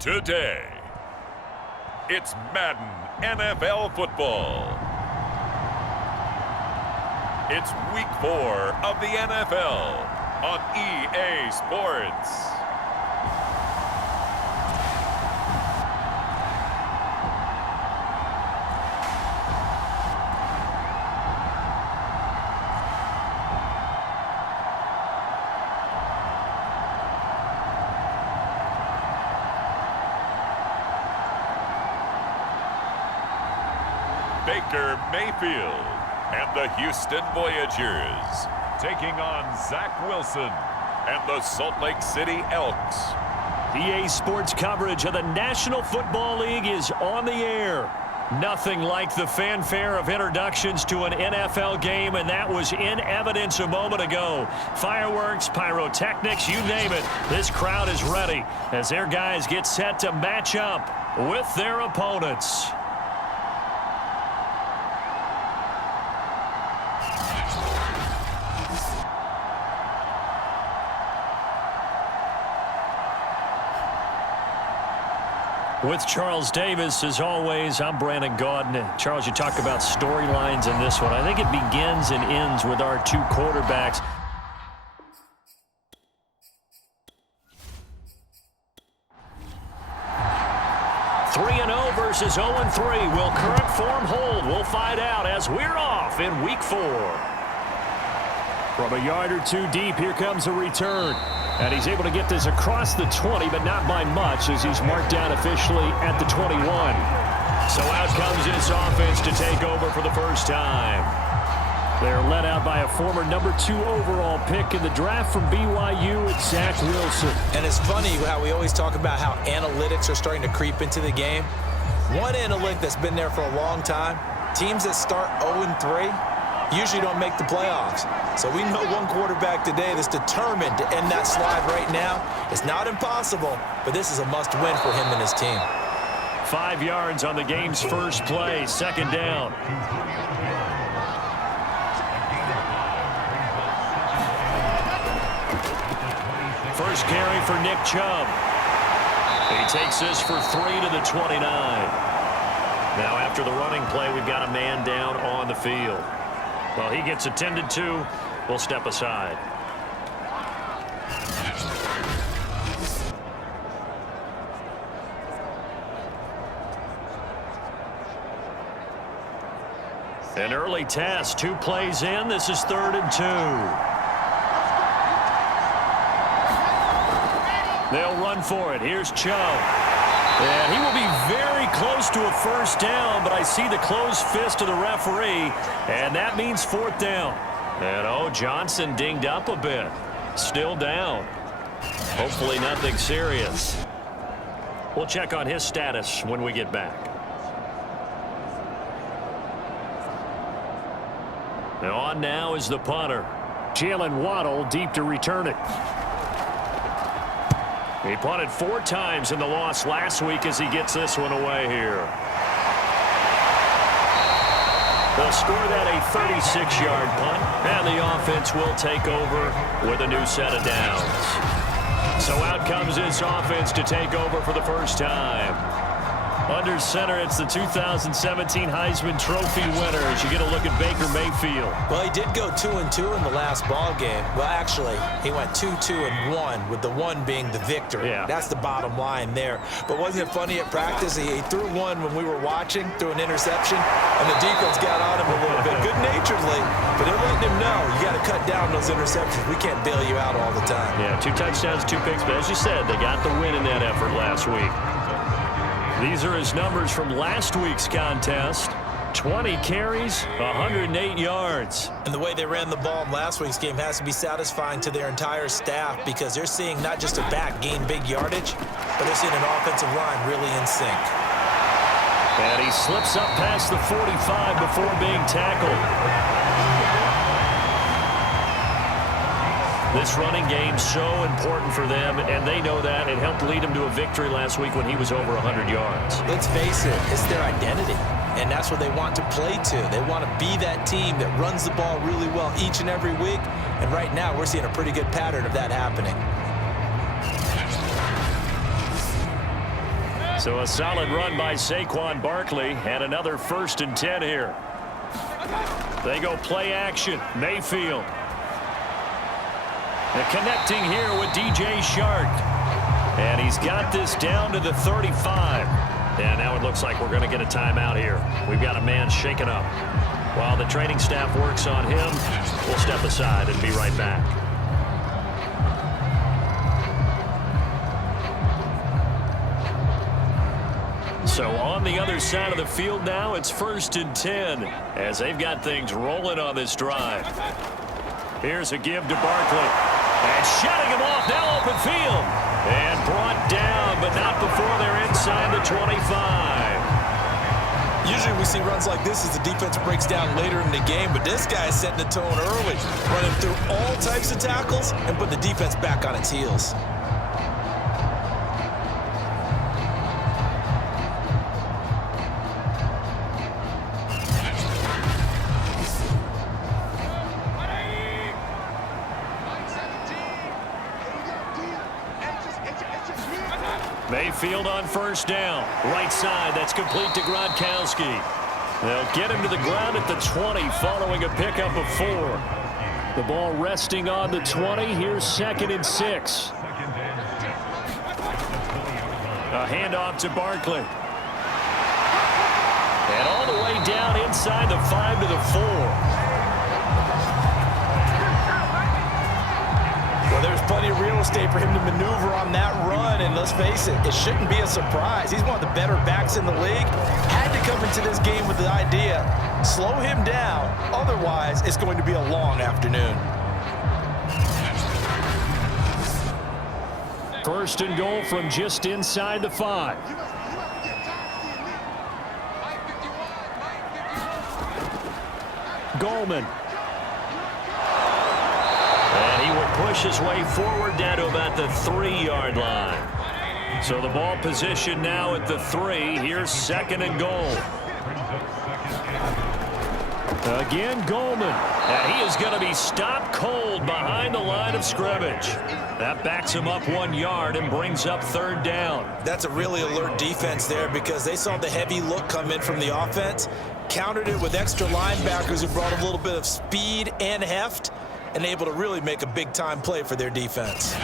Today, it's Madden NFL football. It's week 4 of the NFL on EA Sports. Baker Mayfield and the Houston Voyagers taking on Zach Wilson and the Salt Lake City Elks. EA Sports coverage of the National Football League is on the air. Nothing like the fanfare of introductions to an NFL game, and that was in evidence a moment ago. Fireworks, pyrotechnics, you name it. This crowd is ready as their guys get set to match up with their opponents. With Charles Davis, as always, I'm Brandon Gaudin. Charles, you talk about storylines in this one. I think it begins and ends with our two quarterbacks. Three 3-0 versus 0-3. Will current form hold? We'll find out as we're off in week 4. From a yard or two deep, here comes a return. And he's able to get this across the 20, but not by much as he's marked down officially at the 21. So out comes his offense to take over for the first time. They're led out by a former number 2 overall pick in the draft from BYU. It's Zach Wilson. And it's funny how we always talk about how analytics are starting to creep into the game. One analytic that's been there for a long time, teams that start 0-3 usually don't make the playoffs. So we know one quarterback today that's determined to end that slide right now. It's not impossible, but this is a must-win for him and his team. 5 yards on the game's first play, second down. First carry for Nick Chubb. He takes this for 3 to the 29. Now after the running play, we've got a man down on the field. Well, he gets attended to. We'll step aside. An early test. 2 plays in. This is 3rd and 2. They'll run for it. Here's Chubb. And he will be very close to a first down, but I see the closed fist of the referee, and that means 4th down. And, Johnson dinged up a bit. Still down. Hopefully nothing serious. We'll check on his status when we get back. And on now is the punter. Jalen Waddle deep to return it. He punted 4 times in the loss last week as he gets this one away here. They'll score that a 36-yard punt, and the offense will take over with a new set of downs. So out comes his offense to take over for the first time. Under center, it's the 2017 Heisman Trophy winners. You get a look at Baker Mayfield. Well, he did go 2-2 in the last ball game. Well, actually, he went 2-2-1, with the 1 being the victory. Yeah. That's the bottom line there. But wasn't it funny at practice? He threw one when we were watching, threw an interception, and the defense got on him a little bit, good-naturedly. But they're letting him know, you got to cut down those interceptions. We can't bail you out all the time. Yeah, 2 touchdowns, 2 picks. But as you said, they got the win in that effort last week. These are his numbers from last week's contest. 20 carries, 108 yards. And the way they ran the ball in last week's game has to be satisfying to their entire staff because they're seeing not just a back gain big yardage, but they're seeing an offensive line really in sync. And he slips up past the 45 before being tackled. This running game's so important for them, and they know that. It helped lead them to a victory last week when he was over 100 yards. Let's face it, it's their identity, and that's what they want to play to. They want to be that team that runs the ball really well each and every week, and right now we're seeing a pretty good pattern of that happening. So a solid run by Saquon Barkley and another 1st and 10 here. They go play action. Mayfield. And connecting here with DJ Shark. And he's got this down to the 35. And now it looks like we're going to get a timeout here. We've got a man shaken up. While the training staff works on him, we'll step aside and be right back. So on the other side of the field now, it's 1st and 10 as they've got things rolling on this drive. Here's a give to Barkley. And shutting him off, now open field. And brought down, but not before they're inside the 25. Usually we see runs like this as the defense breaks down later in the game, but this guy is setting the tone early, running through all types of tackles and put the defense back on its heels. Mayfield on 1st down. Right side, that's complete to Gronkowski. They'll get him to the ground at the 20 following a pickup of 4. The ball resting on the 20. Here's 2nd and 6. A handoff to Barkley. And all the way down inside the 5 to the 4. Well, there's plenty of real estate for him to maneuver on that run, and let's face it, it shouldn't be a surprise. He's one of the better backs in the league. Had to come into this game with the idea, slow him down, otherwise it's going to be a long afternoon. 1st and goal from just inside the 5. Goldman. And he will push his way forward down to about the 3-yard line. So the ball position now at the 3. Here's 2nd and goal. Again, Goldman. And he is going to be stopped cold behind the line of scrimmage. That backs him up 1 yard and brings up 3rd down. That's a really alert defense there because they saw the heavy look come in from the offense, countered it with extra linebackers who brought a little bit of speed and heft, and able to really make a big-time play for their defense.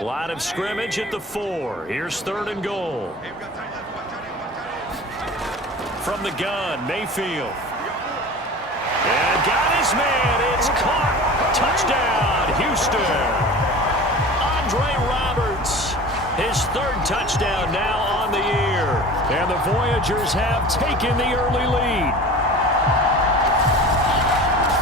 Line of scrimmage at the 4. Here's 3rd and goal. From the gun, Mayfield. And got his man. It's caught. Touchdown, Houston. Andre Roberts. His 3rd touchdown now on the year. And the Voyagers have taken the early lead.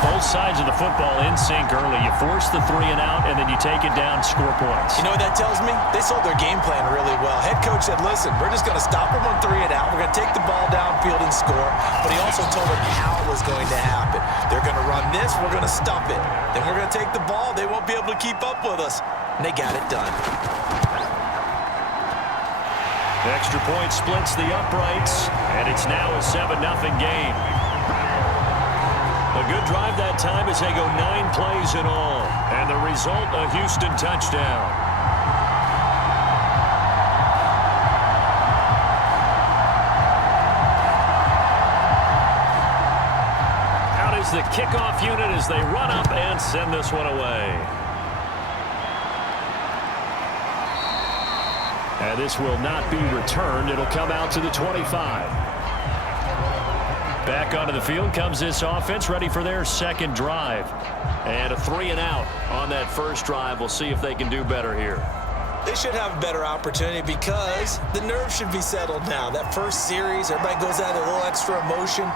Both sides of the football in sync early. You force the 3 and out, and then you take it down, score points. You know what that tells me? They sold their game plan really well. Head coach said, listen, we're just going to stop them on 3 and out. We're going to take the ball downfield and score. But he also told them how it was going to happen. They're going to run this. We're going to stop it. Then we're going to take the ball. They won't be able to keep up with us. And they got it done. Extra point splits the uprights, and it's now a 7-0 game. A good drive that time as they go 9 plays in all. And the result, a Houston touchdown. Out is the kickoff unit as they run up and send this one away. And this will not be returned. It'll come out to the 25. Back onto the field comes this offense, ready for their 2nd drive. And a 3 and out on that 1st drive. We'll see if they can do better here. They should have a better opportunity because the nerves should be settled now. That first series, everybody goes out with a little extra emotion.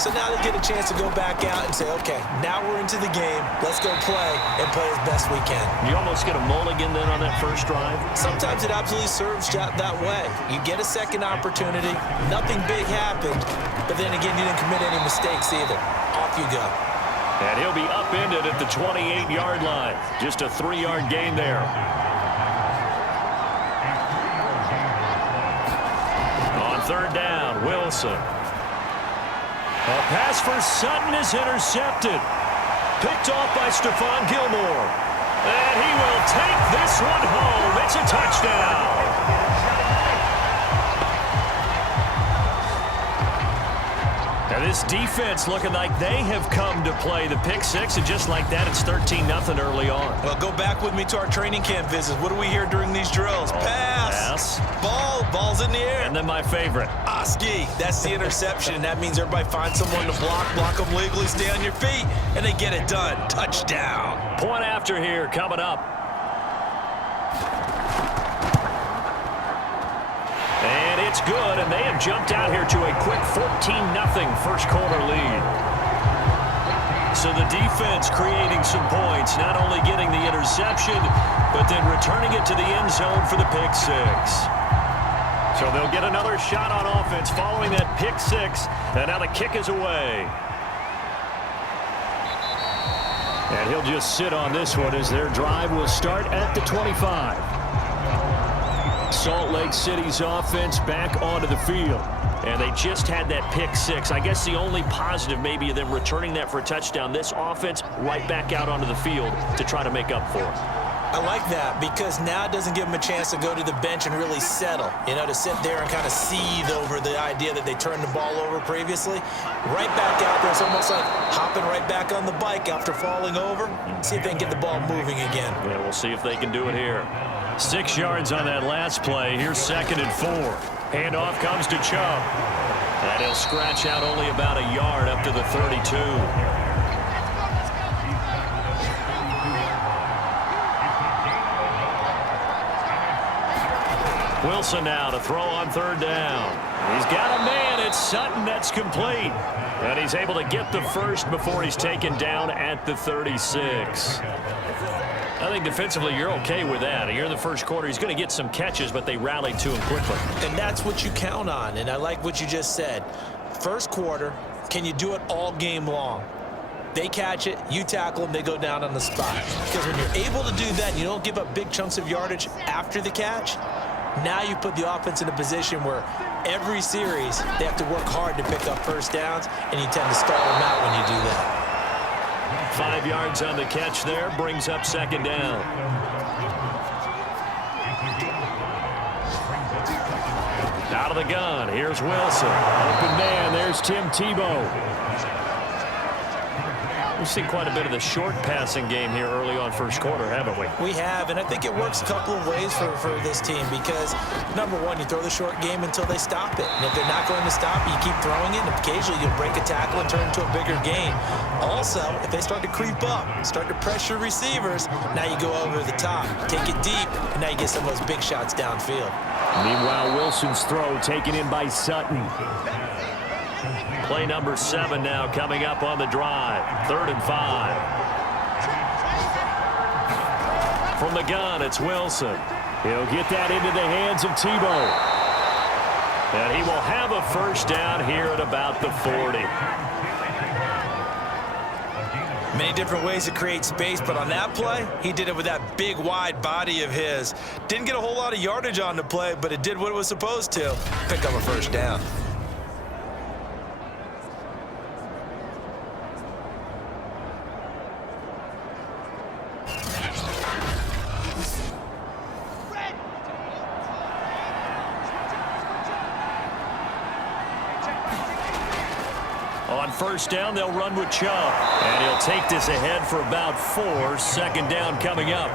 So now they get a chance to go back out and say, okay, now we're into the game. Let's go play and play as best we can. You almost get a mulligan then on that 1st drive? Sometimes it absolutely serves that way. You get a 2nd opportunity. Nothing big happened. But then again, you didn't commit any mistakes either. Off you go. And he'll be upended at the 28-yard line. Just a 3-yard gain there. On 3rd down, Wilson. A pass for Sutton is intercepted. Picked off by Stephon Gilmore. And he will take this one home. It's a touchdown. defense looking like they have come to play. The pick six, and just like that, it's 13-0 early on. Well, go back with me to our training camp visits. What do we hear during these drills? Pass. Ball's in the air. And then my favorite. Oski, that's the interception, and that means everybody finds someone to block them legally, stay on your feet, and they get it done. Touchdown. Point after here coming up. And it's good, and they have jumped out here to a quick 14-0 first quarter lead. So the defense creating some points, not only getting the interception, but then returning it to the end zone for the pick six. So they'll get another shot on offense following that pick six, and now the kick is away. And he'll just sit on this one as their drive will start at the 25. Salt Lake City's offense back onto the field. And they just had that pick six. I guess the only positive maybe of them returning that for a touchdown. This offense right back out onto the field to try to make up for it. I like that because now it doesn't give them a chance to go to the bench and really settle, to sit there and kind of seethe over the idea that they turned the ball over previously. Right back out there. It's almost like hopping right back on the bike after falling over. See if they can get the ball moving again. Yeah, we'll see if they can do it here. 6 yards on that last play. Here's 2nd and 4. Handoff comes to Chubb. And he'll scratch out only about a yard up to the 32. Wilson now to throw on 3rd down. He's got a man. It's Sutton. That's complete. And he's able to get the first before he's taken down at the 36. I think defensively you're okay with that. Here in the first quarter, he's going to get some catches, but they rallied to him quickly. And that's what you count on, and I like what you just said. First quarter, can you do it all game long? They catch it, you tackle them, they go down on the spot. Because when you're able to do that and you don't give up big chunks of yardage after the catch, now you put the offense in a position where every series they have to work hard to pick up first downs, and you tend to stall them out when you do that. 5 yards on the catch there, brings up 2nd down. Out of the gun, here's Wilson. Open man, there's Tim Tebow. We've seen quite a bit of the short passing game here early on first quarter, haven't we? We have, and I think it works a couple of ways for this team because, number one, you throw the short game until they stop it. And if they're not going to stop it, you keep throwing it, and occasionally you'll break a tackle and turn it into a bigger gain. Also, if they start to creep up, start to pressure receivers, now you go over the top, take it deep, and now you get some of those big shots downfield. Meanwhile, Wilson's throw taken in by Sutton. Play number 7 now coming up on the drive. 3rd and 5. From the gun, it's Wilson. He'll get that into the hands of Tebow. And he will have a first down here at about the 40. Many different ways to create space, but on that play, he did it with that big, wide body of his. Didn't get a whole lot of yardage on the play, but it did what it was supposed to. Pick up a first down. On first down, they'll run with Chubb. And he'll take this ahead for about 4. 2nd down coming up.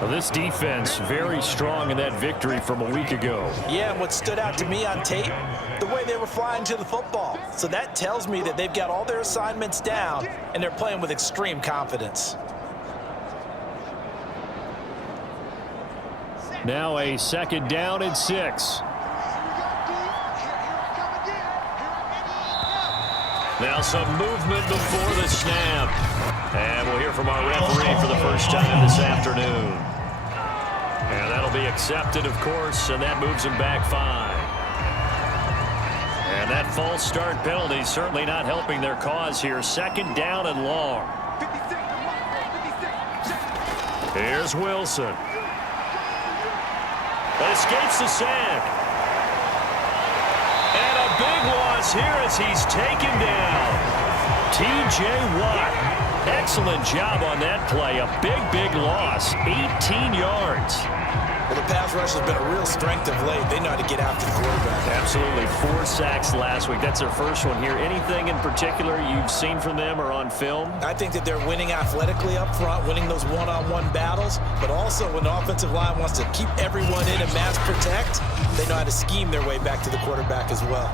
Well, this defense very strong in that victory from a week ago. Yeah, and what stood out to me on tape, the way they were flying to the football. So that tells me that they've got all their assignments down, and they're playing with extreme confidence. Now a 2nd down and 6. Now some movement before the snap. And we'll hear from our referee for the first time this afternoon. And that'll be accepted, of course, and that moves him back 5. And that false start penalty certainly not helping their cause here. 2nd down and long. Here's Wilson. Escapes the sack. And a big loss here as he's taken down. T.J. Watt. Excellent job on that play. A big, big loss. 18 yards. Well, the pass rush has been a real strength of late. They know how to get after the quarterback. Absolutely. 4 sacks last week. That's their first one here. Anything in particular you've seen from them or on film? I think that they're winning athletically up front, winning those one-on-one battles, but also when the offensive line wants to keep everyone in and mass protect, they know how to scheme their way back to the quarterback as well.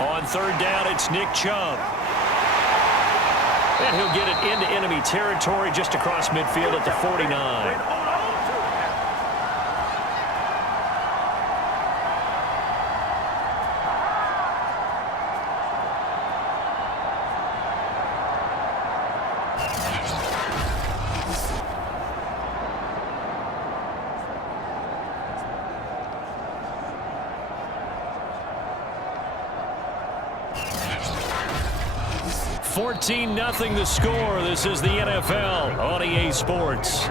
On third down, it's Nick Chubb. And he'll get it into enemy territory just across midfield at the 49. Nothing the score. This is the NFL on EA Sports.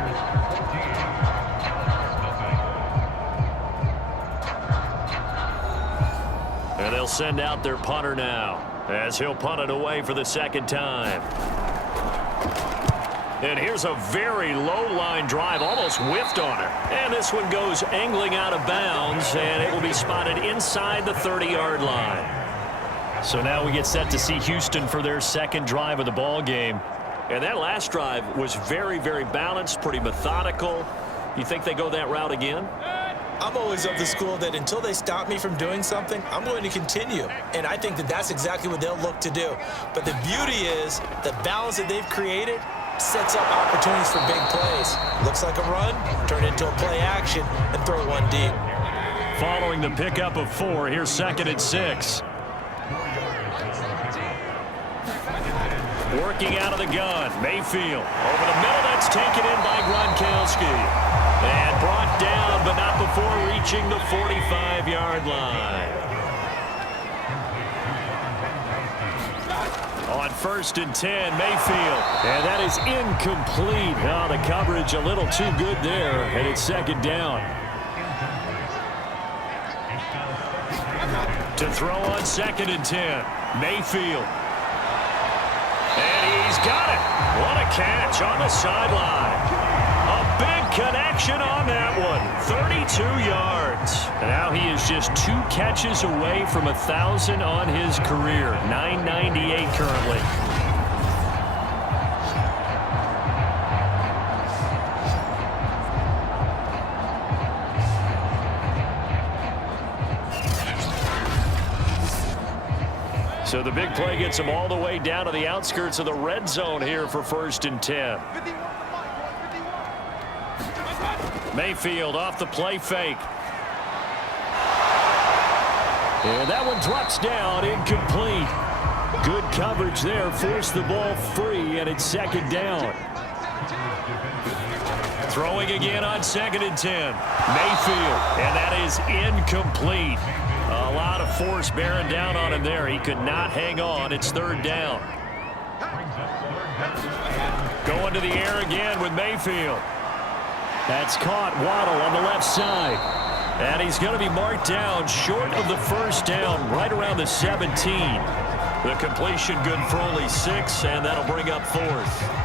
And they'll send out their punter now as he'll punt it away for the second time. And here's a very low line drive, almost whiffed on her. And this one goes angling out of bounds, and it will be spotted inside the 30-yard line. So now we get set to see Houston for their second drive of the ball game. And that last drive was very, very balanced, pretty methodical. You think they go that route again? I'm always of the school that until they stop me from doing something, I'm going to continue. And I think that that's exactly what they'll look to do. But the beauty is the balance that they've created sets up opportunities for big plays. Looks like a run, turn it into a play action, and throw one deep. Following the pickup of 4, here's 2nd and 6. Working out of the gun, Mayfield. Over the middle, that's taken in by Gronkowski. And brought down, but not before reaching the 45-yard line. On 1st and 10, Mayfield. And that is incomplete. Oh, the coverage a little too good there, and it's 2nd down. To throw on 2nd and 10, Mayfield. And he's got it. What a catch on the sideline. A big connection on that one. 32 yards. And now he is just 2 catches away from 1,000 on his career. 998 currently. So the big play gets him all the way down to the outskirts of the red zone here for 1st and 10. Mayfield off the play fake. And that one drops down, incomplete. Good coverage there, forced the ball free, and it's 2nd down. Throwing again on 2nd and 10. Mayfield, and that is incomplete. A lot of force bearing down on him there. He could not hang on. It's 3rd down. Going to the air again with Mayfield. That's caught. Waddle on the left side. And he's going to be marked down short of the 1st down, right around the 17. The completion good for only 6, and that'll bring up 4th.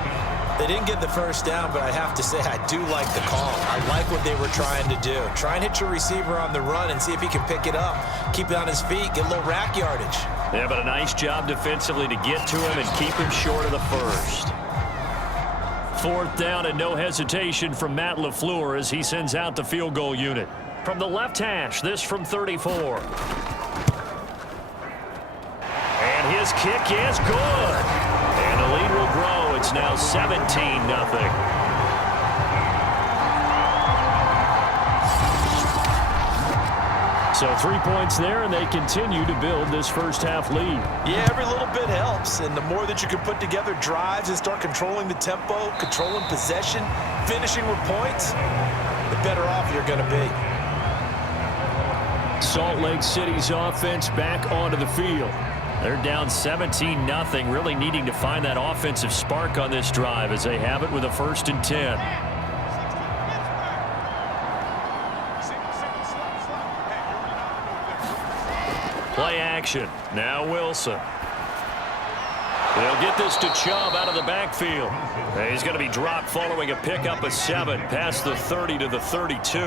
They didn't get the 1st down, but I have to say I do like the call. I like what they were trying to do. Try and hit your receiver on the run and see if he can pick it up. Keep it on his feet, get a little rack yardage. Yeah, but a nice job defensively to get to him and keep him short of the 1st. 4th down and no hesitation from Matt LaFleur as he sends out the field goal unit. From the left hash, this from 34. And his kick is good. And the lead will grow. It's now 17-0. So 3 points there, and they continue to build this first half lead. Yeah, every little bit helps, and the more that you can put together drives and start controlling the tempo, controlling possession, finishing with points, the better off you're going to be. Salt Lake City's offense back onto the field. They're down 17-0, really needing to find that offensive spark on this drive as they have it with a 1st and 10. Play action. Now Wilson. They'll get this to Chubb out of the backfield. And he's going to be dropped following a pickup of 7 past the 30 to the 32.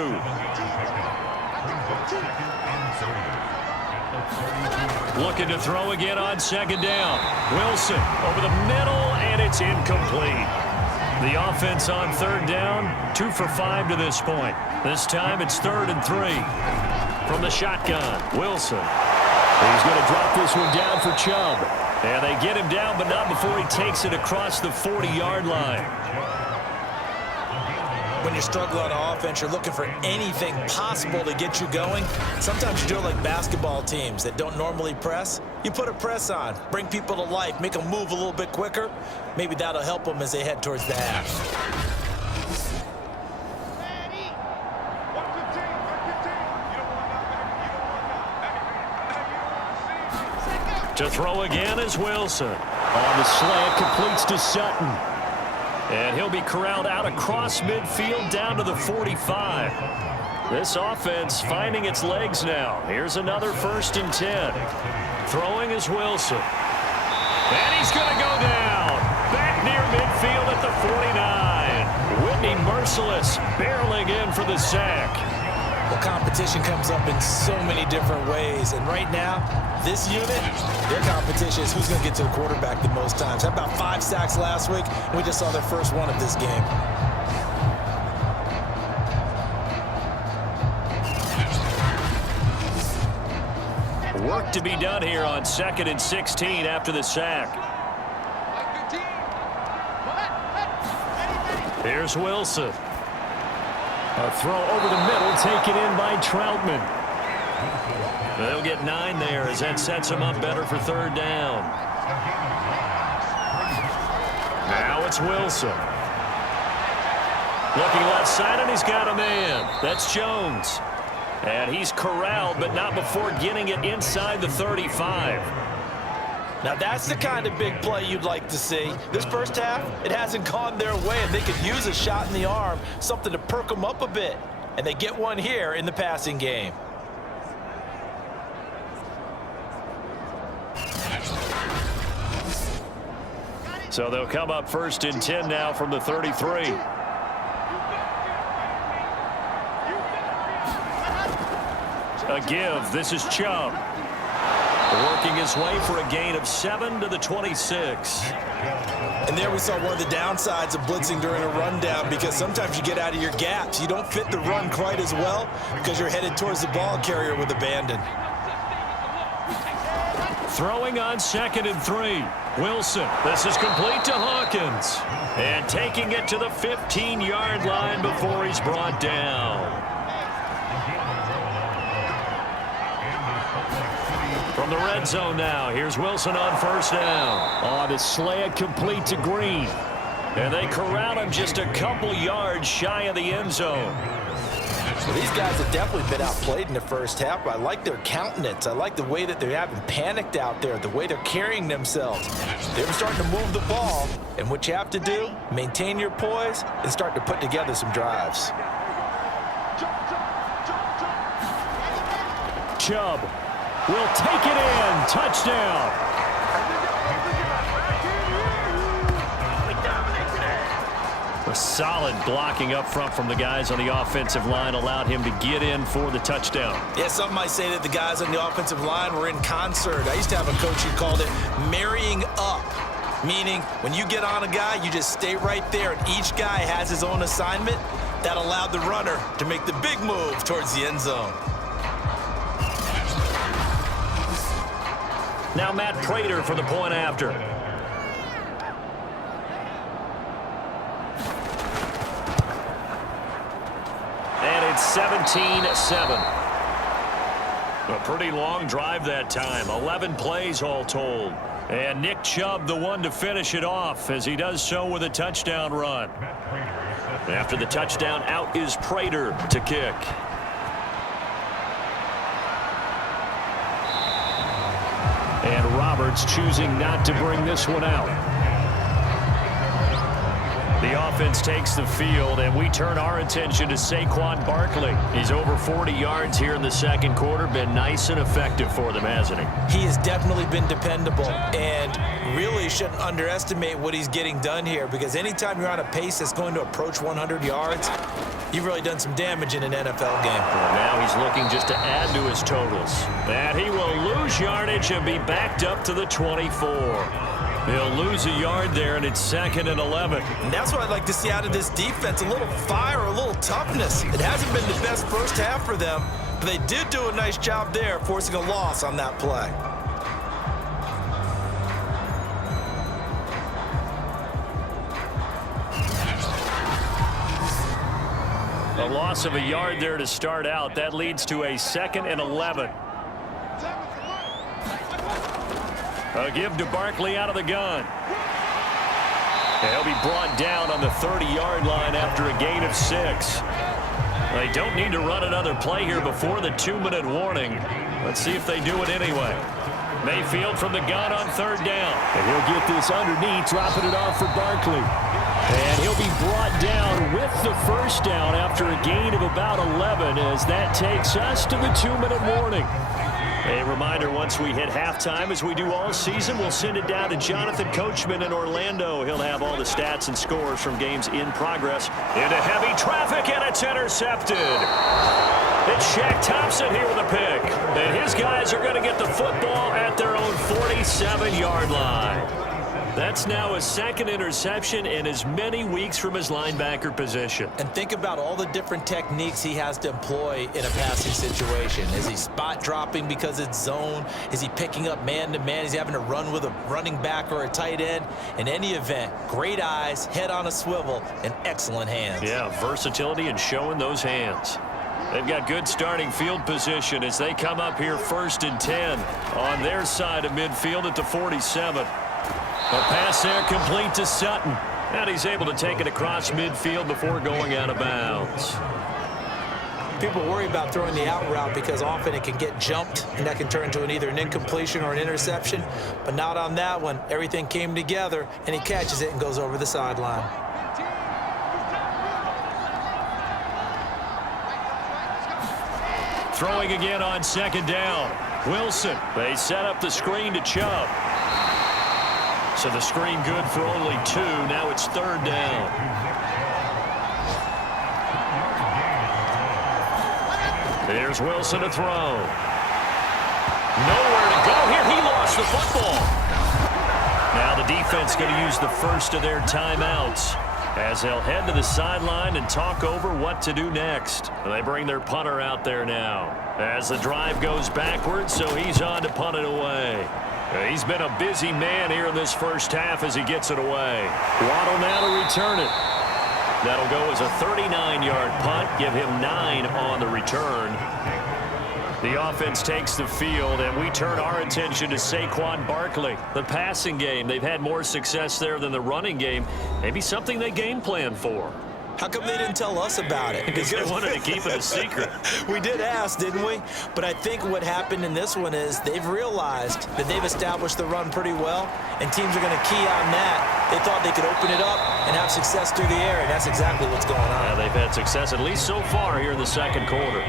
Looking to throw again on second down. Wilson over the middle, and it's incomplete. The offense on third down, 2 for 5 to this point. This time it's 3rd and 3. From the shotgun, Wilson. He's going to drop this one down for Chubb. And they get him down, but not before he takes it across the 40-yard line. When you're struggling on offense, you're looking for anything possible to get you going. Sometimes you do it like basketball teams that don't normally press. You put a press on, bring people to life, make them move a little bit quicker. Maybe that'll help them as they head towards the half. To throw again is Wilson. On the slant, completes to Sutton. And he'll be corralled out across midfield down to the 45. This offense finding its legs now. Here's another 1st and 10. Throwing is Wilson. And he's going to go down. Back near midfield at the 49. Whitney Merciless barreling in for the sack. Well, competition comes up in so many different ways. And right now, this unit, their competition is who's going to get to the quarterback the most times. How about 5 sacks last week? We just saw their first one of this game. Work to be done here on 2nd and 16 after the sack. Here's Wilson. A throw over the middle taken in by Troutman. They'll get 9 there as that sets them up better for 3rd down. Now it's Wilson. Looking left side, and he's got a man. That's Jones. And he's corralled, but not before getting it inside the 35. Now that's the kind of big play you'd like to see. This first half, it hasn't gone their way, and they could use a shot in the arm, something to perk them up a bit. And they get one here in the passing game. So they'll come up 1st and 10 now from the 33. A give. This is Chubb. Working his way for a gain of 7 to the 26. And there we saw one of the downsides of blitzing during a rundown, because sometimes you get out of your gaps. You don't fit the run quite as well because you're headed towards the ball carrier with abandon. Throwing on 2nd and 3. Wilson. This is complete to Hawkins. And taking it to the 15-yard line before he's brought down. From the red zone now, here's Wilson on 1st down. On a slant complete to Green. And they corral him just a couple yards shy of the end zone. Well, these guys have definitely been outplayed in the first half. I like their countenance. I like the way that they haven't panicked out there, the way they're carrying themselves. They're starting to move the ball, and what you have to do, maintain your poise and start to put together some drives. Chubb will take it in. Touchdown. A solid blocking up front from the guys on the offensive line allowed him to get in for the touchdown. Yeah, some might say that the guys on the offensive line were in concert. I used to have a coach who called it marrying up, meaning when you get on a guy, you just stay right there, and each guy has his own assignment. That allowed the runner to make the big move towards the end zone. Now Matt Prater for the point after. And it's 17-7. A pretty long drive that time. 11 plays all told. And Nick Chubb the one to finish it off as he does so with a touchdown run. After the touchdown, out is Prater to kick. And Roberts choosing not to bring this one out. The The offense takes the field, and we turn our attention to Saquon Barkley. He's over 40 yards here in the second quarter. Been nice and effective for them, hasn't he? He has definitely been dependable, and really shouldn't underestimate what he's getting done here, because anytime you're on a pace that's going to approach 100 yards, you've really done some damage in an NFL game. Well, now he's looking just to add to his totals. And he will lose yardage and be backed up to the 24. He'll lose a yard there, and it's 2nd and 11. And that's what I'd like to see out of this defense, a little fire, a little toughness. It hasn't been the best first half for them, but they did do a nice job there, forcing a loss on that play. A loss of a yard there to start out. That leads to a 2nd and 11. A give to Barkley out of the gun. And he'll be brought down on the 30-yard line after a gain of 6. They don't need to run another play here before the 2-minute warning. Let's see if they do it anyway. Mayfield from the gun on 3rd down. And he'll get this underneath, dropping it off for Barkley. And he'll be brought down with the 1st down after a gain of about 11, as that takes us to the 2-minute warning. A reminder, once we hit halftime, as we do all season, we'll send it down to Jonathan Coachman in Orlando. He'll have all the stats and scores from games in progress. Into heavy traffic, and it's intercepted. It's Shaq Thompson here with a pick. And his guys are going to get the football at their own 47-yard line. That's now his 2nd interception in as many weeks from his linebacker position. And think about all the different techniques he has to employ in a passing situation. Is he spot dropping because it's zone? Is he picking up man-to-man? Is he having to run with a running back or a tight end? In any event, great eyes, head on a swivel, and excellent hands. Yeah, versatility and showing those hands. They've got good starting field position as they come up here 1st and 10 on their side of midfield at the 47. A pass there complete to Sutton. And he's able to take it across midfield before going out of bounds. People worry about throwing the out route because often it can get jumped, and that can turn into either an incompletion or an interception. But not on that one. Everything came together, and he catches it and goes over the sideline. Throwing again on 2nd down. Wilson. They set up the screen to Chubb. So the screen good for only 2. Now it's 3rd down. There's Wilson to throw. Nowhere to go here. He lost the football. Now the defense going to use the first of their timeouts as they'll head to the sideline and talk over what to do next. They bring their punter out there now as the drive goes backwards, so he's on to punt it away. He's been a busy man here in this first half as he gets it away. Waddle now to return it. That'll go as a 39-yard punt, give him 9 on the return. The offense takes the field, and we turn our attention to Saquon Barkley. The passing game, they've had more success there than the running game. Maybe something they game plan for. How come they didn't tell us about it? Because they wanted to keep it a secret. We did ask, didn't we? But I think what happened in this one is they've realized that they've established the run pretty well, and teams are going to key on that. They thought they could open it up and have success through the air, and that's exactly what's going on. Yeah, they've had success at least so far here in the second quarter.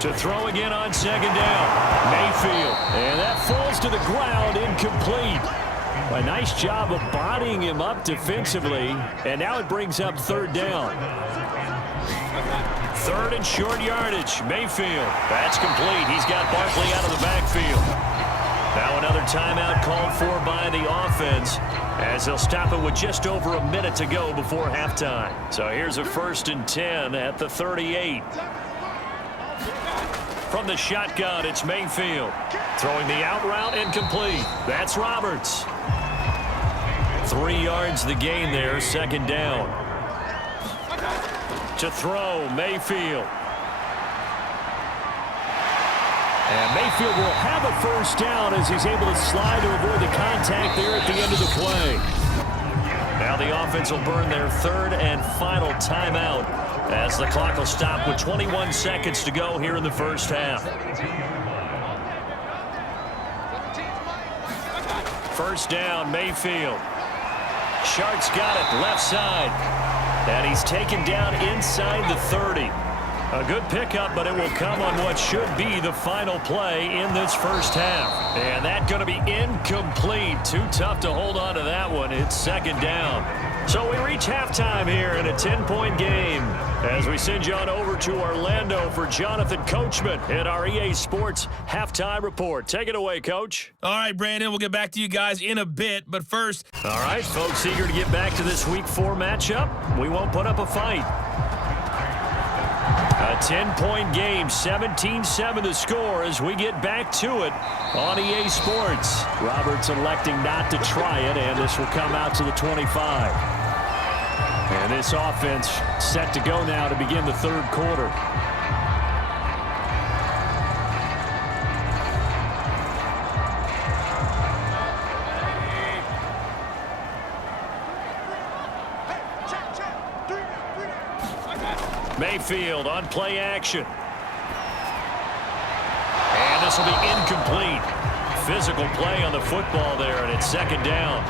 To throw again on 2nd down. Mayfield. And that falls to the ground, incomplete. A nice job of bodying him up defensively, and now it brings up 3rd down. 3rd and short yardage. Mayfield. That's complete. He's got Barkley out of the backfield. Now another timeout called for by the offense as they'll stop it with just over a minute to go before halftime. So here's a 1st and 10 at the 38. From the shotgun, it's Mayfield. Throwing the out route, incomplete. That's Roberts. 3 yards the gain there, 2nd down. To throw, Mayfield. And Mayfield will have a 1st down as he's able to slide to avoid the contact there at the end of the play. Now the offense will burn their 3rd and final timeout as the clock will stop with 21 seconds to go here in the first half. First down, Mayfield. Shark's got it, left side. And he's taken down inside the 30. A good pickup, but it will come on what should be the final play in this first half. And that's going to be incomplete. Too tough to hold on to that one. It's second down. So we reach halftime here in a 10-point game as we send you on over to Orlando for Jonathan Coachman at our EA Sports Halftime Report. Take it away, Coach. All right, Brandon, we'll get back to you guys in a bit, but first. All right, folks, eager to get back to this Week 4 matchup. We won't put up a fight. A 10-point game, 17-7 the score as we get back to it on EA Sports. Roberts electing not to try it, and this will come out to the 25. And this offense set to go now to begin the third quarter. Mayfield on play action. And this will be incomplete. Physical play on the football there, and it's second down.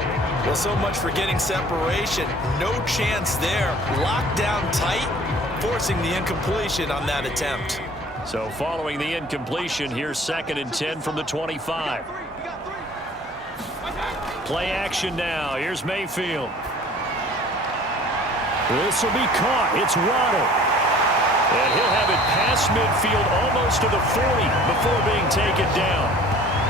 Well, so much for getting separation. No chance there. Locked down tight, forcing the incompletion on that attempt. So following the incompletion, here's 2nd and 10 from the 25. Play action now. Here's Mayfield. This will be caught. It's Waddle. And he'll have it past midfield almost to the 40 before being taken down.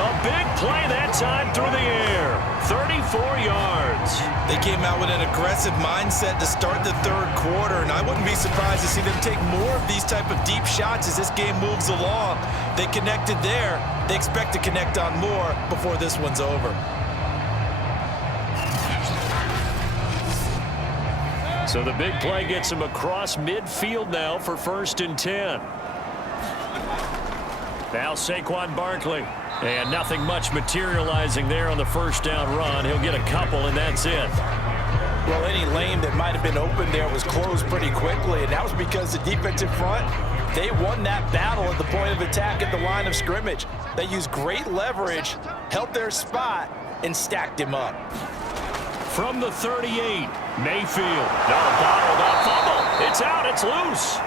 A big play that time through the air. 34 yards. They came out with an aggressive mindset to start the third quarter, and I wouldn't be surprised to see them take more of these type of deep shots as this game moves along. They connected there. They expect to connect on more before this one's over. So the big play gets him across midfield now for 1st and 10. Now Saquon Barkley. And nothing much materializing there on the first down run. He'll get a couple, and that's it. Well, any lane that might have been open there was closed pretty quickly, and that was because the defensive front, they won that battle at the point of attack at the line of scrimmage. They used great leverage, held their spot, and stacked him up. From the 38, Mayfield. No, bottled up fumble. It's out. It's loose.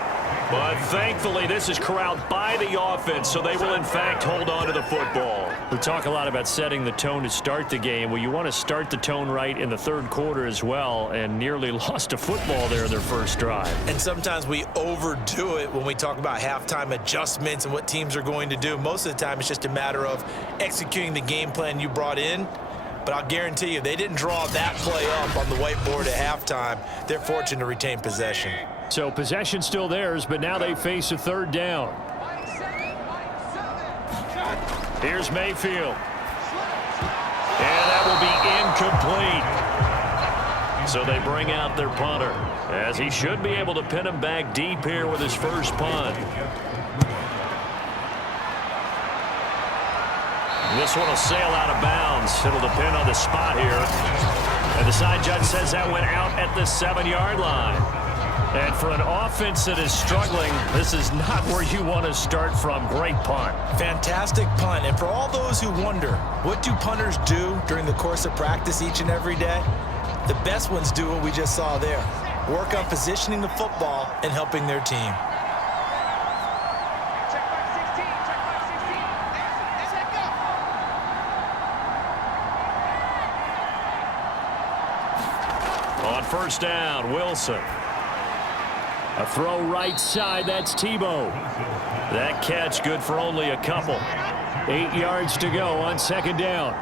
But thankfully, this is corralled by the offense, so they will, in fact, hold on to the football. We talk a lot about setting the tone to start the game. Well, you want to start the tone right in the third quarter as well, and nearly lost a football there in their first drive. And sometimes we overdo it when we talk about halftime adjustments and what teams are going to do. Most of the time, it's just a matter of executing the game plan you brought in. But I'll guarantee you, they didn't draw that play up on the whiteboard at halftime. They're fortunate to retain possession. So possession still theirs, but now they face a third down. Here's Mayfield. And that will be incomplete. So they bring out their punter, as he should be able to pin him back deep here with his first punt. This one will sail out of bounds. It'll depend on the spot here. And the side judge says that went out at the 7-yard line. And for an offense that is struggling, this is not where you want to start from. Great punt. Fantastic punt. And for all those who wonder, what do punters do during the course of practice each and every day? The best ones do what we just saw there. Work on positioning the football and helping their team. On first down, Wilson. A throw right side, that's Tebow. That catch good for only a couple. 8 yards to go on second down.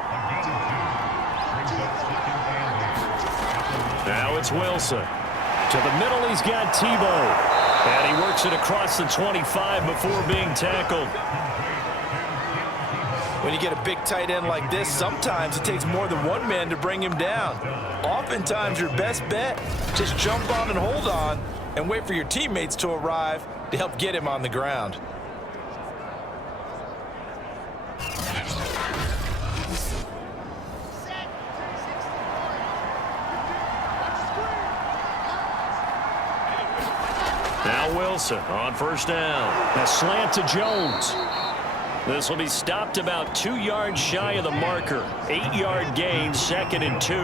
Now it's Wilson. To the middle, he's got Tebow. And he works it across the 25 before being tackled. When you get a big tight end like this, sometimes it takes more than one man to bring him down. Oftentimes, your best bet, just jump on and hold on and wait for your teammates to arrive to help get him on the ground. Now Wilson on first down. A slant to Jones. This will be stopped about 2 yards shy of the marker. 8-yard gain, 2nd and 2.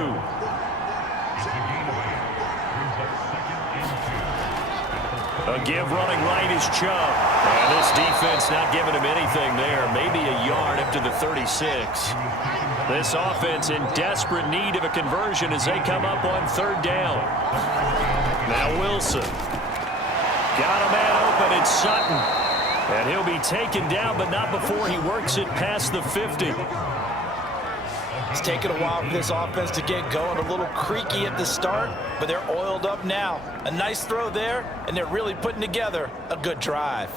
A give running right is Chubb. And this defense not giving him anything there. Maybe a yard up to the 36. This offense in desperate need of a conversion as they come up on 3rd down. Now Wilson. Got a man open, it's Sutton. And he'll be taken down, but not before he works it past the 50. It's taken a while for this offense to get going. A little creaky at the start, but they're oiled up now. A nice throw there, and they're really putting together a good drive.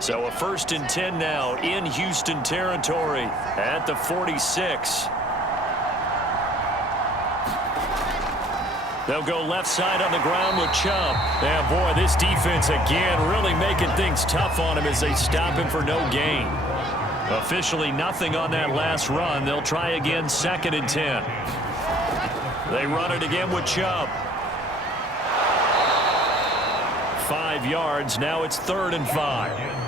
So a 1st and 10 now in Houston territory at the 46. They'll go left side on the ground with Chubb. And boy, this defense again really making things tough on him as they stop him for no gain. Officially nothing on that last run. They'll try again 2nd and 10. They run it again with Chubb. 5 yards. Now it's 3rd and 5.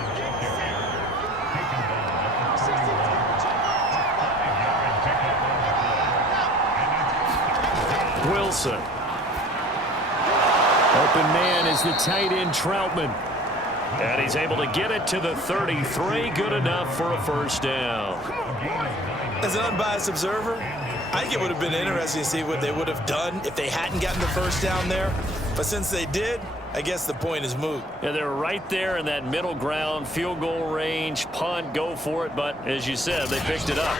Wilson. Open man is the tight end Troutman. And he's able to get it to the 33. Good enough for a 1st down. As an unbiased observer, I think it would have been interesting to see what they would have done if they hadn't gotten the 1st down there. But since they did, I guess the point is moot. Yeah, they're right there in that middle ground, field goal range, punt, go for it. But as you said, they picked it up.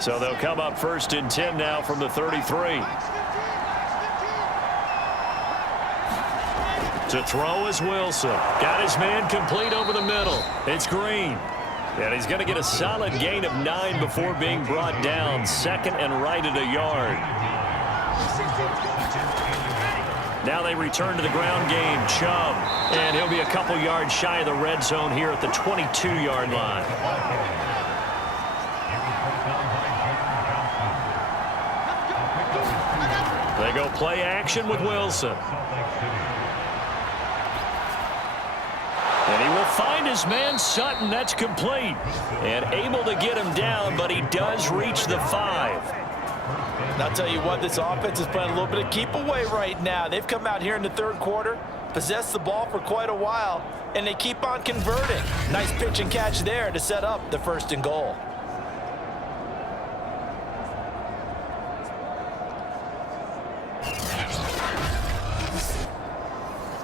So they'll come up 1st and 10 now from the 33. To throw is Wilson. Got his man complete over the middle. It's Green. And he's going to get a solid gain of 9 before being brought down. 2nd and right at a yard. Now they return to the ground game. Chubb. And he'll be a couple yards shy of the red zone here at the 22-yard line. They go play action with Wilson. And he will find his man Sutton. That's complete. And able to get him down, but he does reach the 5. And I'll tell you what, this offense is playing a little bit of keep away right now. They've come out here in the 3rd quarter, possessed the ball for quite a while, and they keep on converting. Nice pitch and catch there to set up the 1st and goal.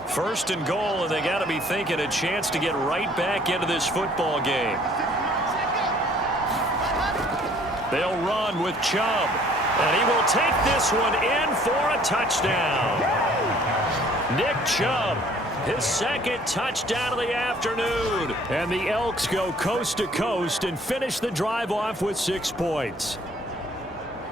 First and goal, and they got to be thinking a chance to get right back into this football game. They'll run with Chubb, and he will take this one in for a touchdown. Nick Chubb, his 2nd touchdown of the afternoon. And the Elks go coast to coast and finish the drive off with 6 points.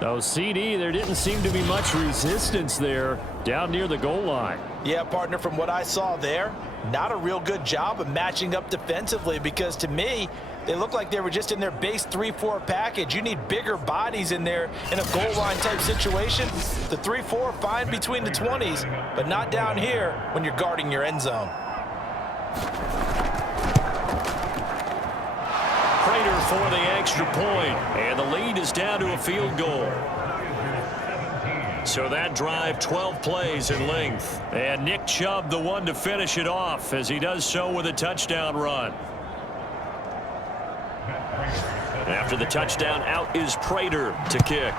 Oh, CD, there didn't seem to be much resistance there down near the goal line. Yeah, partner, from what I saw there, not a real good job of matching up defensively, because to me, they look like they were just in their base 3-4 package. You need bigger bodies in there in a goal line type situation. The 3-4 fine between the 20s, but not down here when you're guarding your end zone. Prater for the extra point, and the lead is down to a field goal. So that drive, 12 plays in length. And Nick Chubb, the one to finish it off, as he does so with a touchdown run. After the touchdown, out is Prater to kick.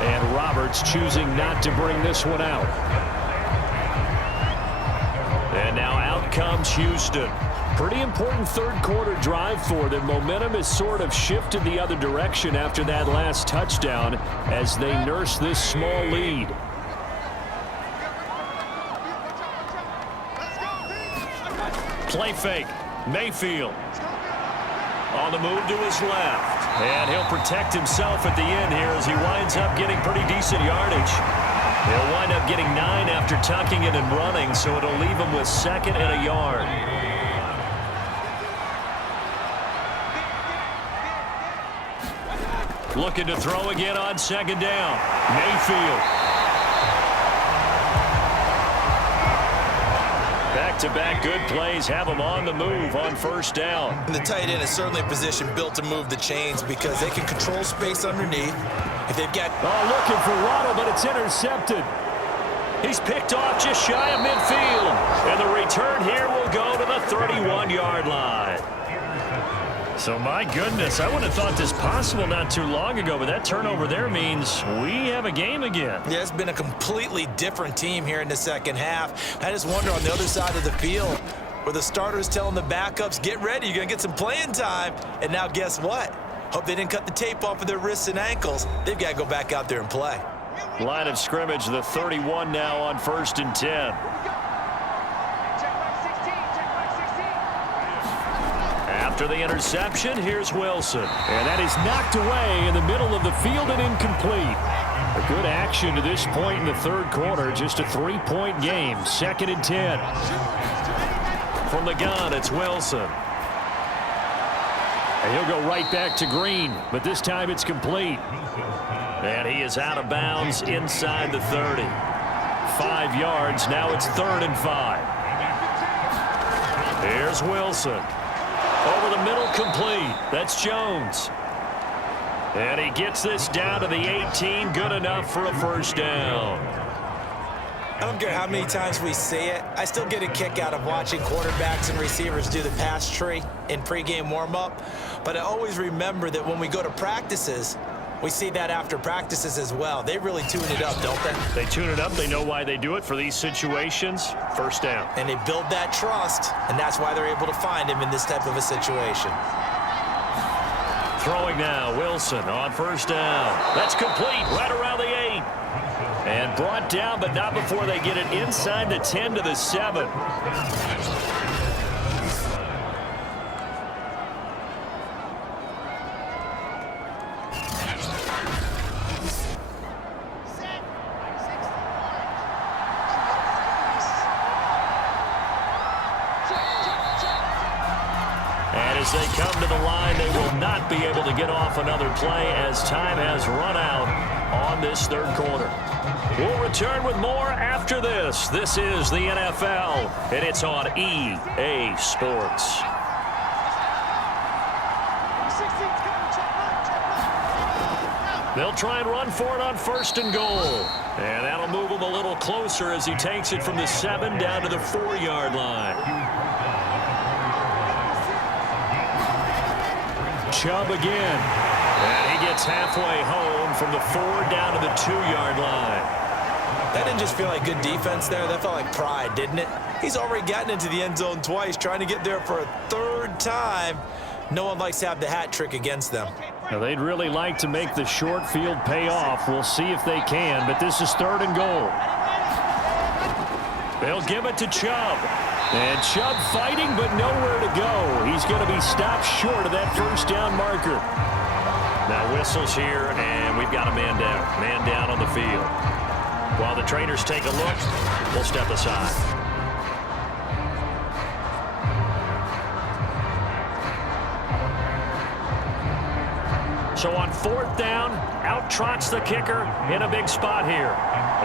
And Roberts choosing not to bring this one out. And now out comes Houston. Pretty important 3rd quarter drive for them. Momentum has sort of shifted the other direction after that last touchdown as they nurse this small lead. Play fake. Mayfield. On the move to his left. And he'll protect himself at the end here as he winds up getting pretty decent yardage. He'll wind up getting 9 after tucking it and running, so it'll leave him with 2nd and a yard. Looking to throw again on 2nd down. Mayfield. Back-to-back good plays have them on the move on 1st down. And the tight end is certainly a position built to move the chains because they can control space underneath. If they've got... Oh, looking for Waddle, but it's intercepted. He's picked off just shy of midfield. And the return here will go to the 31-yard line. So, my goodness, I would have thought this possible not too long ago, but that turnover there means we have a game again. Yeah, it's been a completely different team here in the second half. I just wonder on the other side of the field where the starters telling the backups, get ready, you're going to get some playing time. And now guess what? Hope they didn't cut the tape off of their wrists and ankles. They've got to go back out there and play. Line of scrimmage, the 31 now on 1st and 10. After the interception, here's Wilson. And that is knocked away in the middle of the field and incomplete. A good action to this point in the 3rd quarter. Just a 3-point game. 2nd and 10. From the gun, it's Wilson. And he'll go right back to Green, but this time it's complete. And he is out of bounds inside the 30. 5 yards. Now it's 3rd and 5. Here's Wilson. Over the middle, complete. That's Jones. And he gets this down to the 18. Good enough for a 1st down. I don't care how many times we see it. I still get a kick out of watching quarterbacks and receivers do the pass tree in pregame warm-up. But I always remember that when we go to practices, we see that after practices as well. They really tune it up, don't they? They tune it up. They know why they do it for these situations. 1st down. And they build that trust, and that's why they're able to find him in this type of a situation. Throwing now, Wilson on 1st down. That's complete right around the 8. And brought down, but not before they get it inside the 10 to the 7. As they come to the line, they will not be able to get off another play as time has run out on this 3rd quarter. We'll return with more after this. This is the NFL, and it's on EA Sports. They'll try and run for it on 1st and goal. And that'll move him a little closer as he takes it from the 7 down to the 4-yard line. Chubb again. And he gets halfway home from the 4 down to the 2-yard line. That didn't just feel like good defense there. That felt like pride, didn't it? He's already gotten into the end zone twice, trying to get there for a 3rd time. No one likes to have the hat trick against them. Now, they'd really like to make the short field pay off. We'll see if they can, but this is 3rd and goal. They'll give it to Chubb. And Chubb fighting, but nowhere to go. He's going to be stopped short of that 1st down marker. Now whistles here, and we've got a man down. Man down on the field. While the trainers take a look, we'll step aside. So on 4th down, out trots the kicker in a big spot here.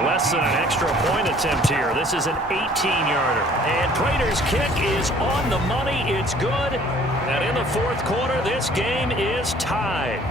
Less than an extra point attempt here. This is an 18-yarder. And Prater's kick is on the money. It's good. And in the 4th quarter, this game is tied.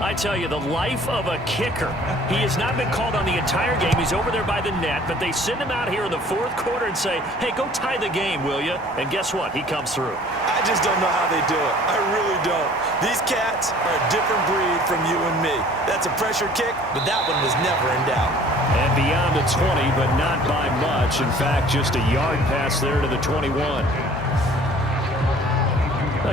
I tell you, the life of a kicker. He has not been called on the entire game. He's over there by the net, but they send him out here in the 4th quarter and say, hey, go tie the game, will you? And guess what? He comes through. I just don't know how they do it. I really don't. These cats are a different breed from you and me. That's a pressure kick, but that one was never in doubt. And beyond the 20, but not by much. In fact, just a yard pass there to the 21.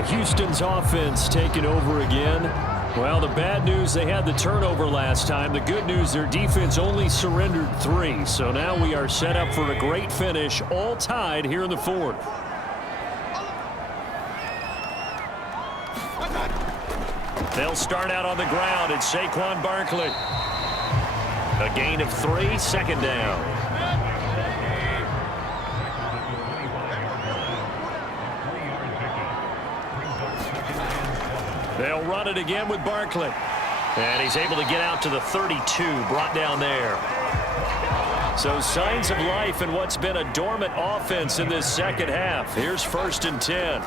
Houston's offense taking over again. Well, the bad news, they had the turnover last time. The good news, their defense only surrendered 3. So now we are set up for a great finish, all tied here in the 4th. They'll start out on the ground. It's Saquon Barkley. A gain of 3, second down. They'll run it again with Barkley. And he's able to get out to the 32, brought down there. So signs of life in what's been a dormant offense in this second half. Here's 1st and 10.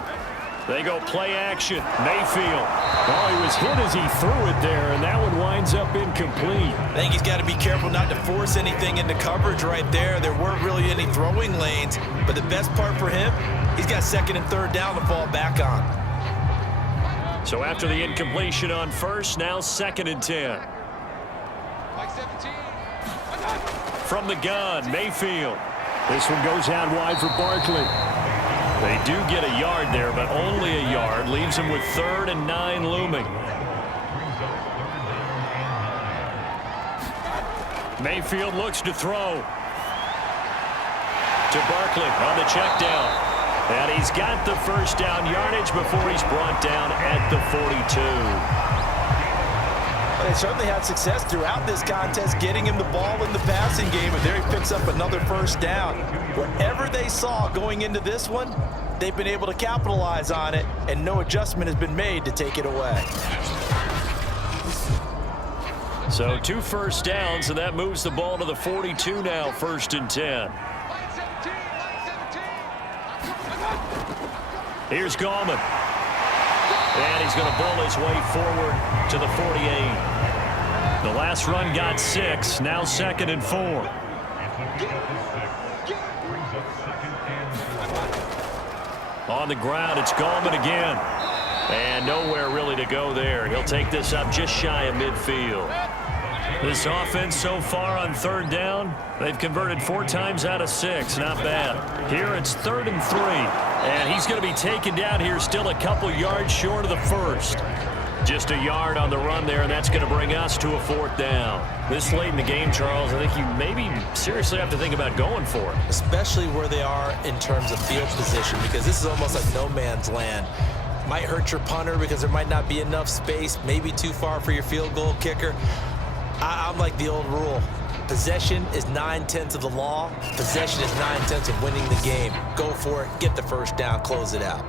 They go play action. Mayfield. Oh, he was hit as he threw it there, and that one winds up incomplete. I think he's got to be careful not to force anything into coverage right there. There weren't really any throwing lanes, but the best part for him, he's got 2nd and 3rd down to fall back on. So after the incompletion on 1st, now 2nd and 10. From the gun, Mayfield. This one goes out wide for Barkley. They do get a yard there, but only a yard. Leaves him with 3rd and 9 looming. Mayfield looks to throw. To Barkley on the check down. And he's got the 1st down yardage before he's brought down at the 42. Well, they certainly had success throughout this contest getting him the ball in the passing game, and there he picks up another 1st down. Whatever they saw going into this one, they've been able to capitalize on it, and no adjustment has been made to take it away. So 2 1st downs, and that moves the ball to the 42 now, 1st and 10. Here's Gallman. And he's going to bowl his way forward to the 48. The last run got 6, now 2nd and 4. On the ground, it's Gallman again. And nowhere really to go there. He'll take this up just shy of midfield. This offense so far on 3rd down, they've converted 4 times out of 6. Not bad. Here it's 3rd and 3. And he's going to be taken down here still a couple yards short of the 1st. Just a yard on the run there, and that's going to bring us to a 4th down. This late in the game, Charles, I think you maybe seriously have to think about going for it. Especially where they are in terms of field position, because this is almost like no man's land. Might hurt your punter because there might not be enough space, maybe too far for your field goal kicker. I'm like the old rule. Possession is 9/10 of the law. Possession is 9/10 of winning the game. Go for it, get the 1st down, close it out.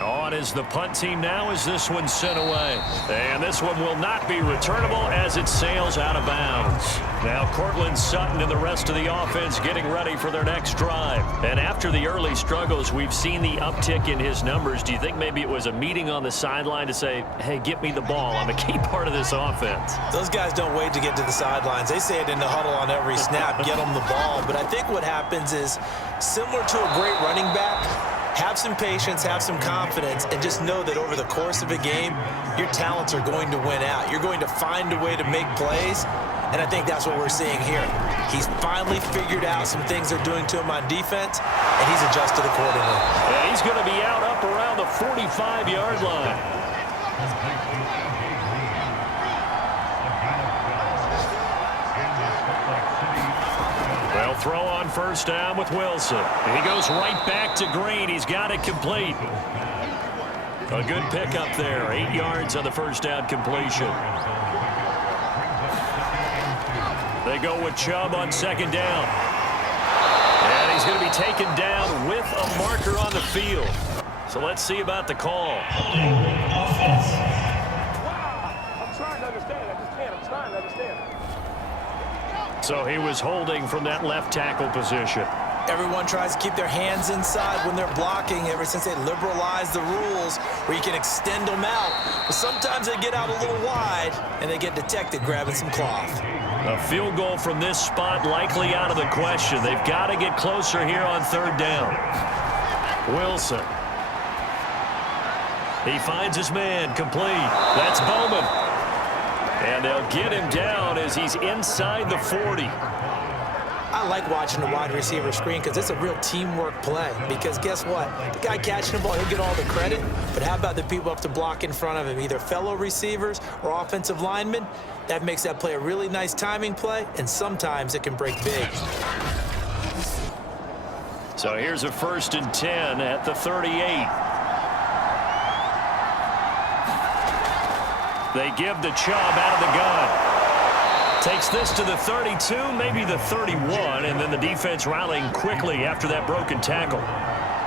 On is the punt team now as this one's sent away. And this one will not be returnable as it sails out of bounds. Now Cortland Sutton and the rest of the offense getting ready for their next drive. And after the early struggles, we've seen the uptick in his numbers. Do you think maybe it was a meeting on the sideline to say, hey, get me the ball. I'm a key part of this offense. Those guys don't wait to get to the sidelines. They say it in the huddle on every snap, get them the ball. But I think what happens is, similar to a great running back, have some patience, have some confidence, and just know that over the course of a game, your talents are going to win out. You're going to find a way to make plays, and I think that's what we're seeing here. He's finally figured out some things they're doing to him on defense, and he's adjusted accordingly. And he's going to be out up around the 45-yard line. They'll throw on 1st down with Wilson. He goes right back to Green. He's got it complete. A good pickup there. 8 yards on the 1st down completion. They go with Chubb on 2nd down. And he's going to be taken down with a marker on the field. So let's see about the call. I'm trying to understand. I just can't. I'm trying to understand. So he was holding from that left tackle position. Everyone tries to keep their hands inside when they're blocking ever since they liberalized the rules where you can extend them out. But sometimes they get out a little wide and they get detected grabbing some cloth. A field goal from this spot likely out of the question. They've got to get closer here on 3rd down. Wilson. He finds his man complete. That's Bowman. And they'll get him down as he's inside the 40. I like watching the wide receiver screen because it's a real teamwork play. Because guess what? The guy catching the ball, he'll get all the credit. But how about the people up to block in front of him, either fellow receivers or offensive linemen? That makes that play a really nice timing play, and sometimes it can break big. So here's a 1st and 10 at the 38. They give the Chubb out of the gun. Takes this to the 32, maybe the 31, and then the defense rallying quickly after that broken tackle.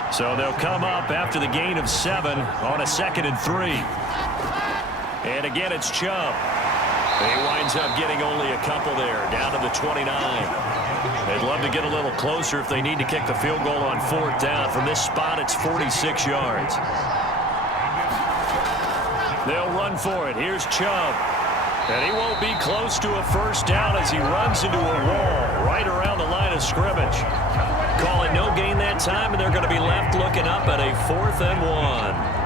So they'll come up after the gain of 7 on a 2nd and 3. And again, it's Chubb. He winds up getting only a couple there, down to the 29. They'd love to get a little closer if they need to kick the field goal on 4th down. From this spot, it's 46 yards. They'll run for it. Here's Chubb. And he won't be close to a 1st down as he runs into a wall right around the line of scrimmage. Call it no gain that time, and they're going to be left looking up at a 4th and 1.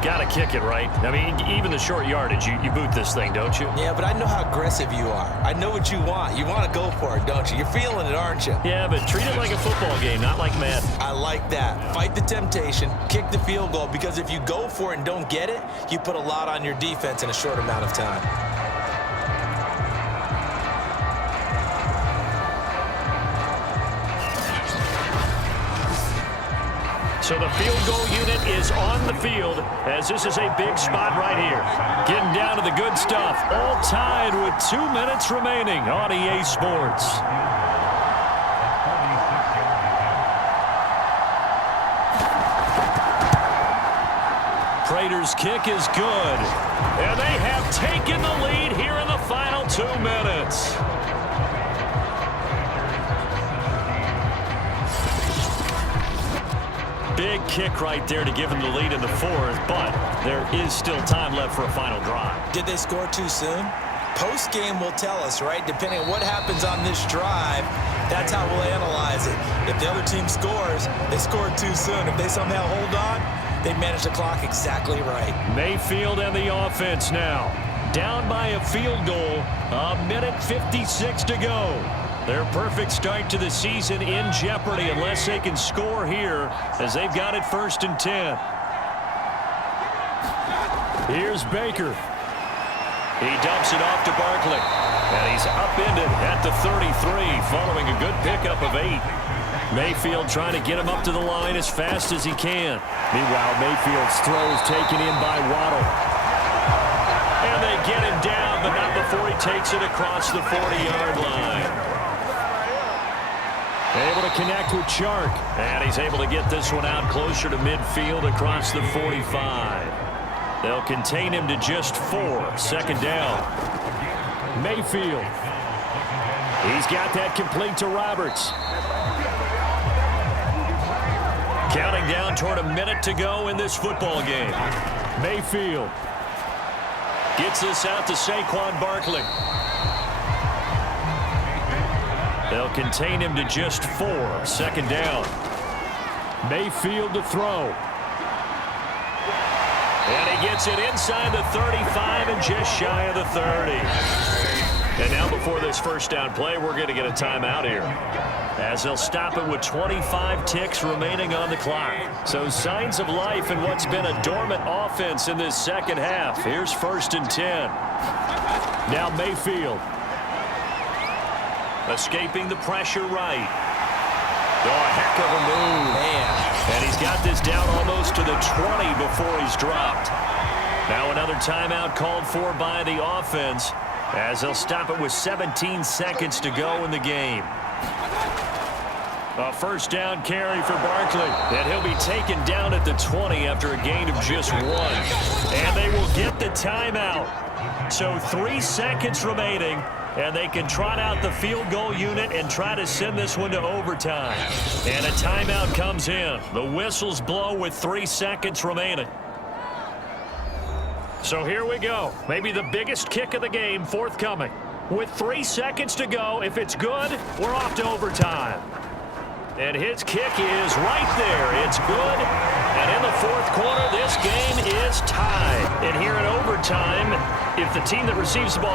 Got to kick it, right? I mean, even the short yardage, you boot this thing, don't you? Yeah, but I know how aggressive you are. I know what you want. You want to go for it, don't you? You're feeling it, aren't you? Yeah, but treat it like a football game, not like Madden. I like that. Fight the temptation, kick the field goal, because if you go for it and don't get it, you put a lot on your defense in a short amount of time. So the field goal unit is on the field as this is a big spot right here. Getting down to the good stuff. All tied with 2 minutes remaining on EA Sports. Prater's kick is good. And they have taken the lead here in the final 2 minutes. Big kick right there to give them the lead in the 4th, but there is still time left for a final drive. Did they score too soon? Post-game will tell us, right? Depending on what happens on this drive, that's how we'll analyze it. If the other team scores, they scored too soon. If they somehow hold on, they manage the clock exactly right. Mayfield and the offense now. Down by a field goal, 1:56 to go. Their perfect start to the season in jeopardy unless they can score here as they've got it 1st and 10. Here's Baker. He dumps it off to Barkley. And he's upended at the 33 following a good pickup of 8. Mayfield trying to get him up to the line as fast as he can. Meanwhile, Mayfield's throw is taken in by Waddle. And they get him down, but not before he takes it across the 40-yard line. Able to connect with Chark. And he's able to get this one out closer to midfield across the 45. They'll contain him to just 4. 2nd down. Mayfield. He's got that complete to Roberts. Counting down toward a minute to go in this football game. Mayfield gets this out to Saquon Barkley. They'll contain him to just 4. 2nd down. Mayfield to throw. And he gets it inside the 35 and just shy of the 30. And now before this 1st down play, we're going to get a timeout here, as they'll stop it with 25 ticks remaining on the clock. So signs of life in what's been a dormant offense in this 2nd half. Here's 1st and 10. Now Mayfield. Escaping the pressure right. Oh, a heck of a move. Man. And he's got this down almost to the 20 before he's dropped. Now another timeout called for by the offense, as they'll stop it with 17 seconds to go in the game. A 1st down carry for Barkley. And he'll be taken down at the 20 after a gain of just 1. And they will get the timeout. So 3 seconds remaining. And they can trot out the field goal unit and try to send this one to overtime. And a timeout comes in. The whistles blow with 3 seconds remaining. So here we go. Maybe the biggest kick of the game forthcoming. With 3 seconds to go, if it's good, we're off to overtime. And his kick is right there. It's good. And in the 4th quarter, this game is tied. And here in overtime, if the team that receives the ball